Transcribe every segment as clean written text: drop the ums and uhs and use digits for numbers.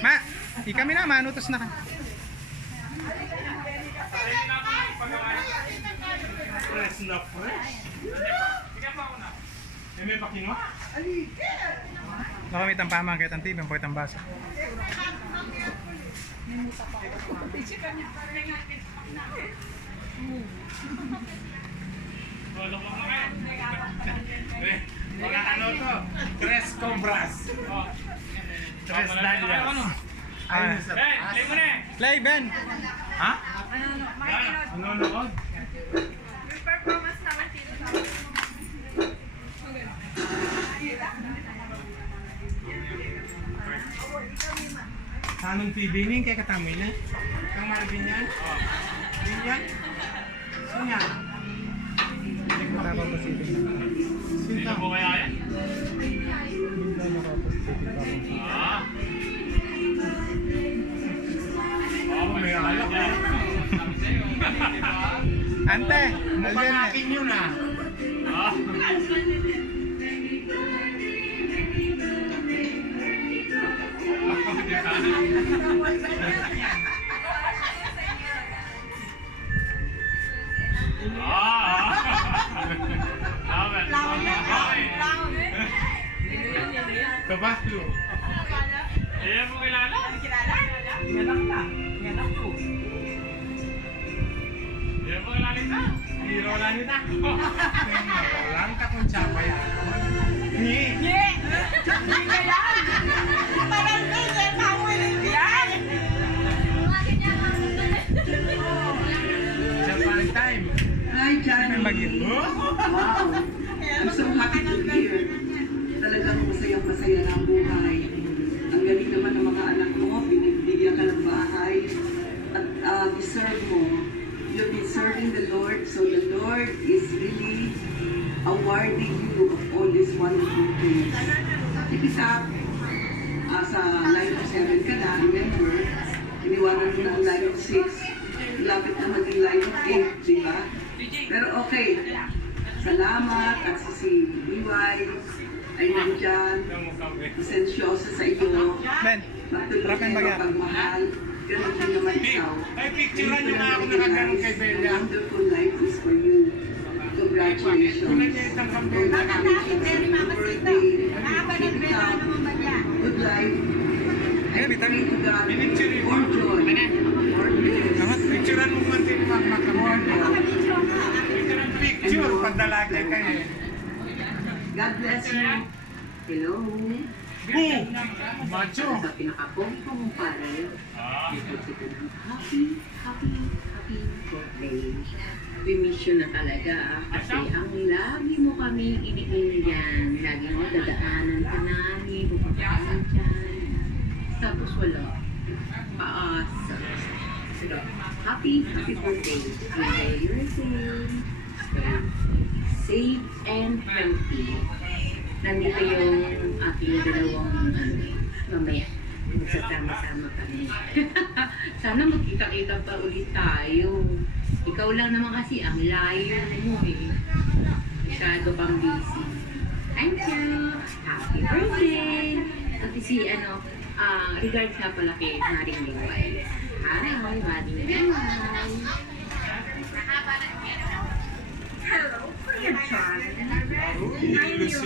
Ma, di kami na, manutos na ka. Fresh na fresh. May pakino? Nakamit ang pamangkit ang tibang pwet ang basa. Mga ano to? Tres Cobras. Tres Dalias. Ayun sa taas. Play, Ben! Ha? Nanonood? Anong TV ning kay katamoy na? Kang Marvin yan? Din yan? Sino yan? Sino mo kaya yan? May alak eh. Ante! Mukhang akin yun ah. Tabaslo. Ayan mo kilala? Nganak ka. Nganak ko. Ayan mo kilala nita? Hero lang nita. Lang ka kung tsapa yan. Nye! Nye! Nye ka yan! Parang nye! Pawin yan! Japan time. Hi, Johnny. Wow! Wow. I'm so happy to be here. Talagang masayang-masaya na ang buhay. Ang galing naman ng mga anak mo, binibigyan ka ng bahay. At deserve mo. You've been serving the Lord, so the Lord is really awarding you of all these wonderful things. Keep it up. Sa line of 7 ka na, remember, iniwanan mo na ang line of 6. Lapit na maging line of 8, di ba? Pero okay, salamat at si BY ay nandyan, sensyoso sa iyo, Ben, matuloy harapin na bagay. pagmahal, ganun din naman ikaw. Ay, picturean nyo na ako nakaganon kay Bella. Wonderful life is for you. Congratulations. Congratulations on your birthday. Keep it up. Good life. I pray to God for joy, for bliss. Picturean mo man din picture pag dalagay kayo. God bless you. Hello. Boom! Macho! Sa pinakapogi ko mong pare, ipagkita ko ng happy birthday. We miss you na talaga kasi ang lagi mo kami iniindihan. Lagi mo dadaanan ka namin, pupuntahan dyan. Tapos wala. Paasa. So, happy birthday. Enjoy your day. Stay safe and healthy. Nandito yung ating dalawang mamaya. Magsasama-sama kami. Sana magkita-kita pa ulit tayo. Ikaw lang naman kasi ang layo mo eh. Masyado kang busy. Thank you! Happy birthday! At si regards nga pala kay Maring Liway. Hi, Maring Liway! Hello, Kuya John. I'm your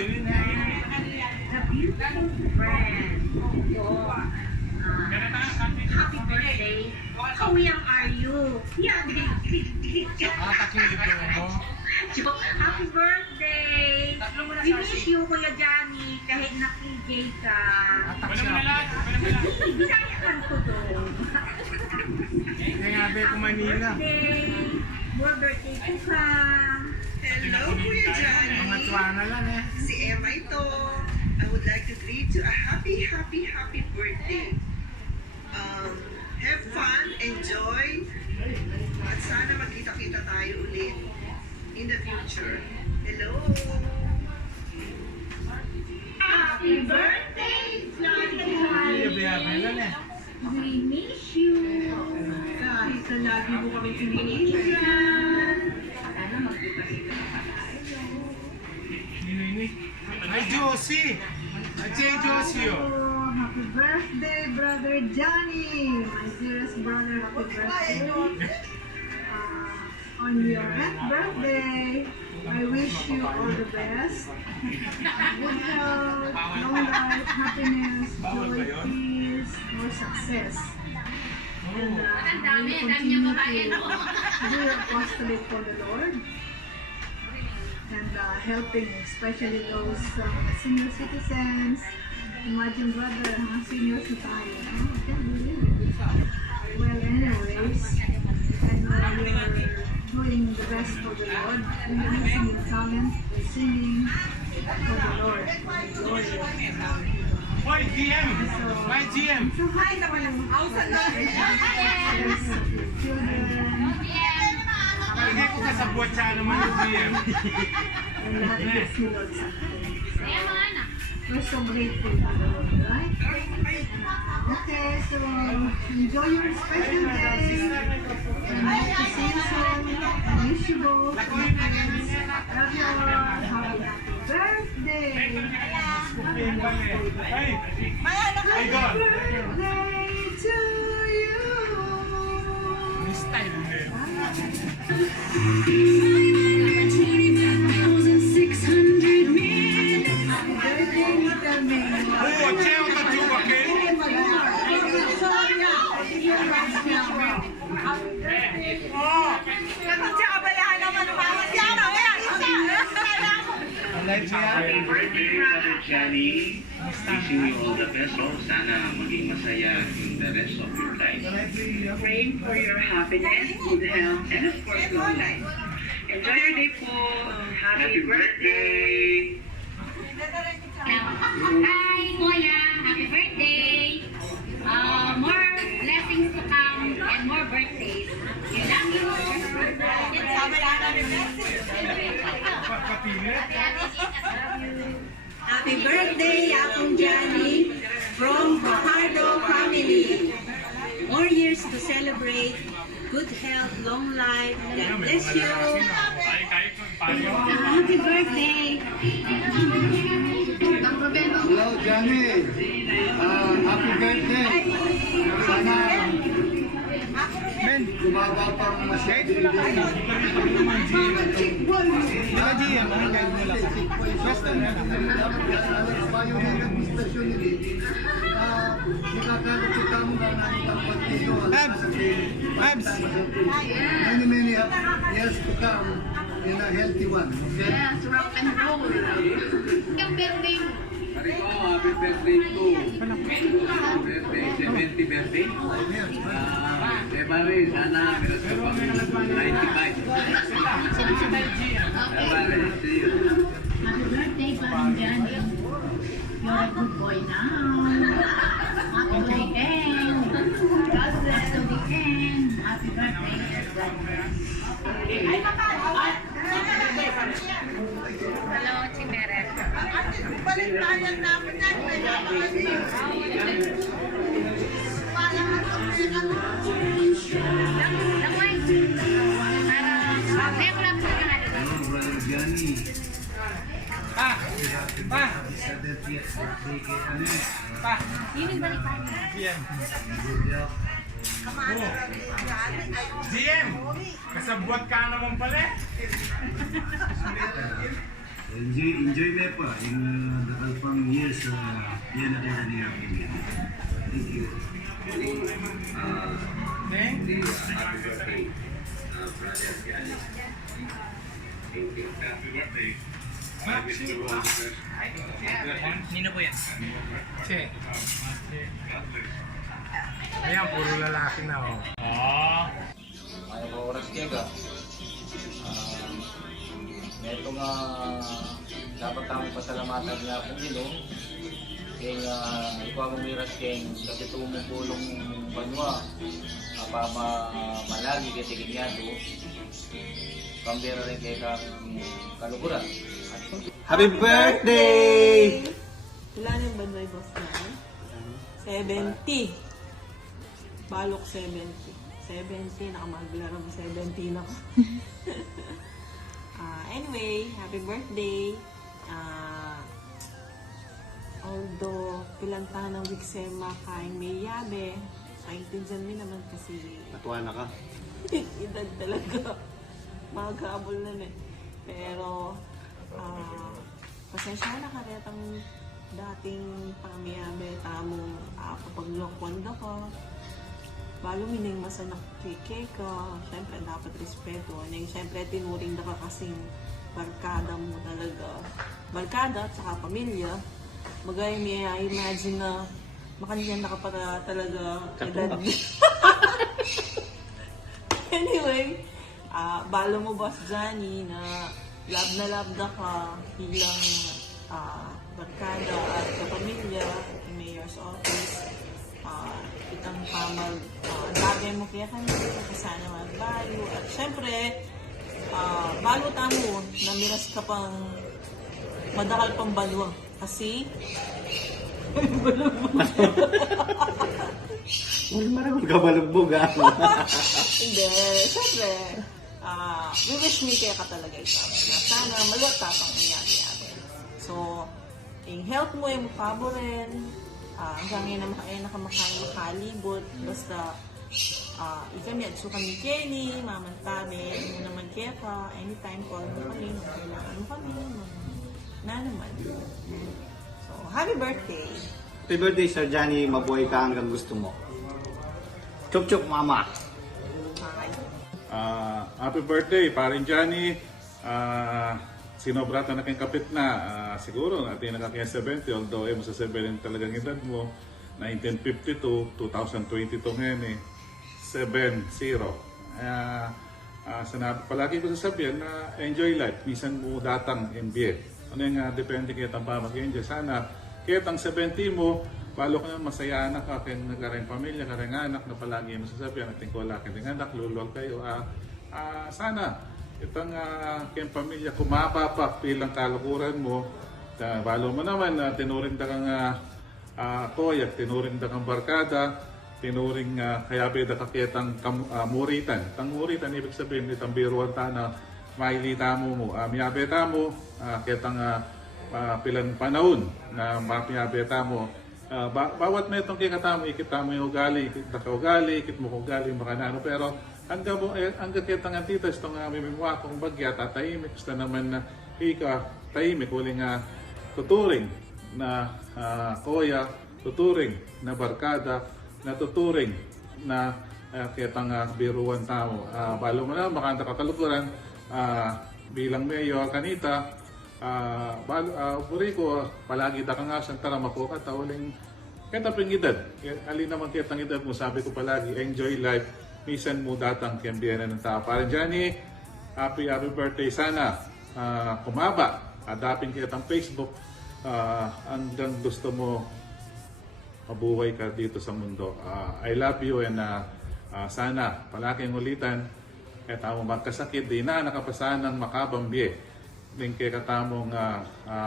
the beautiful friend. Happy birthday. How young are you? Yeah, happy birthday. We miss you, Kuya Johnny, kahit na-PJ ka. Bisaya kan ko doon. Kaya nga ko Manila. More birthday ko ka. Hello, Kuya Johnny. Mga tuwana lang eh. Si Emma ito. I would like to greet you a happy birthday. Have fun, enjoy, at sana magkita-kita tayo ulit in the future. Hello! Happy birthday, Johnny! Biyabay lang eh. We miss you. Kahit sa lagi mo kami iniindihan. Sana magkita-kita pa tayo. Ay, Josie! Ay, J. Josio. Happy birthday, brother Johnny! My dearest brother, happy birthday. On your 10th birthday, I wish you all the best. Good health, long life, happiness, joy, peace, more success. And may you continue to do your apostolate for the Lord. And helping especially those senior citizens. Imagine, brother, seniors na tayo. I can't believe it. Well, anyways, and you're doing the best for the Lord. And you're singing talent, singing for the Lord. For the Lord. Hoy, GM! My GM! So, hi naman yung children. Hindi ko kasabot siya naman yung GM. And lahat ng silod sa atin. We're so grateful to the Lord, right? Okay, so enjoy your special day. And hope to see you soon. I wish you both. Love you all. Happy birthday. Hey! Happy birthday to you. May style din. Happy birthday, little man. Oh, Cheo ka juga, Ken? Happy birthday, Brother Johnny. Wishing you all the best. Oh, sana maging masaya in the rest of your life. Praying for your happiness, good health, and of course, long life. Enjoy your day po. Happy birthday! Hi, Kuya! Happy birthday! More blessings to come and more birthdays. We love you! Happy birthday, Akong Johnny, from Fajardo family. More years to celebrate, good health, long life. God bless you. Happy birthday! Hello, Johnny. Happy birthday. Sana Ben, gumaba pang masyado. guide mo lang kayo. Diba GM, ang guide mo lang. Basta na lang. Yung nag-station nila, nakakaroon kita mo na nangitang dito. Abs! Abs! Many years to come in a healthy one. Okay? Yes, rock and roll! Yung birthday mo. Happy birthday to birthday, 70 birthday. Pare, sana meron ka pang 95. Pare, see you. Happy birthday, Parang Johnny. You're a good boy now. Happy weekend. God bless the weekend. Happy birthday, dear brother. Hello, Chimeret. Baliktayan namin yan. Brother Johnny. Pa! Pa! Pa! GM. GM! Kasabot ka naman pala eh. Enjoy me pa yung dakal pang years yan na kaya niya. Thank you. Deng? Happy birthday, Brother Johnny. Thank you. Happy birthday. Nino po yan? Che. Ayan, puro lalaki na oh. May oras kaya ka. Ito nga dapat kami pasalamatan niya kung Ginoo. Kaya ikaw ang miras keng kasi tumupulong banwa apa malagi kaya tigil niya to. Pambira rin kaya kang kalukuran. Happy birthday! Wala na yung banway boss na. 70. Balok 70. 70, nakamaglarang 17 ako. Anyway, happy birthday. All do pilanta ng wiksema kaing may yabe. Kaintindihan mo naman kasi Natuwa na ka. edad talaga. Maghabol na eh. Pero, pasensya na karetang dating pamiyabe tamong kapag lokwanda ka. Balo mining masanak kike ka. Siyempre, dapat respeto. Siyempre, tinuring na ka kasing barkada mo talaga. Barkada at saka pamilya. Magay niya, imagine na makanyan na ka para talaga edad. Anyway, balo mo Boss Johnny na love na ka bilang barkada at kapamilya ng Mayor's Office. Itang pamag lagay mo kaya kanila kasana magbayo. At syempre, balo tamo na miras ka pang madakal pang balwa. Kasi Maraming kabalugbog ha. hindi, syempre, we wish me kaya ka talaga ikaw. Na sana maluwag ka pang nangyari. So, yung health mo yung paborin, hanggang yun na makalibot, basta ikami at suka ni Kenny, mamantabi, mo naman kaya ka, anytime call mo kami, kailangan mo kami, na naman. So, happy birthday! Happy birthday, Sir Johnny. Mabuhay ka hanggang gusto mo. Chuk chuk, mama. Happy birthday, parin Johnny. Sinobrata na kayong kapit na. Siguro, natin nakakaya 70, although mo sa 7 talagang edad mo. 1952, 2022 ngayon eh. 7-0. Palagi ko sasabihin na enjoy life. Minsan mo datang NBA. Ano yung depende kayo tang mag-enjoy. Sana kahit ang 70 mo, balo ka na masaya anak ka, kayong pamilya, kayong anak na palagi mo sasabihan, natin ko wala kayong anak, luluwag kayo. Sana itong kayong pamilya kumaba pa pilang kalukuran mo. Balo mo naman na tinuring da kang koyak, tinuring da kang barkada, tinuring kaya pwede kakitang muritan. Tang muritan, ibig sabihin, itang biruan ta na mailita mo, miyabeta mo, kitang pilang panahon na mapiyabeta mo. Bawat may itong kikata mo, ikita mo yung ugali, ikita ka ugali, ikit mo ugali, makanano. Pero hanggang kitang antitas, itong mimimwa kong bagya, tatahimik, gusto naman na tahimik, huling tuturing na koya, tuturing na barkada, na tuturing na kitang biruan tamo. Balo mo na, makanta kakalukuran, bilang mayor kanita, buri ko, palagi da ka nga siyang tara makuha, tauling kita pingidad. Alin naman kitang edad mo, sabi ko palagi, enjoy life, misan mo datang kembiyanan ng tao. Para Johnny, happy birthday sana. Kumaba, adapin kitang Facebook, hanggang gusto mo mabuhay ka dito sa mundo. I love you and sana palagi ulitan. Kaya tamo magkasakit, di na nakapasan ng makabambye. Din kaya katamong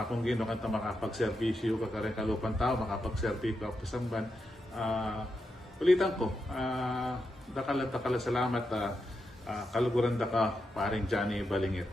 kung gino ka makapagservisyo ka rin kalupan tao, makapagservisyo ka pasamban. Ulitan ko, dakala salamat, kaluguran da ka paring Johnny Balingit.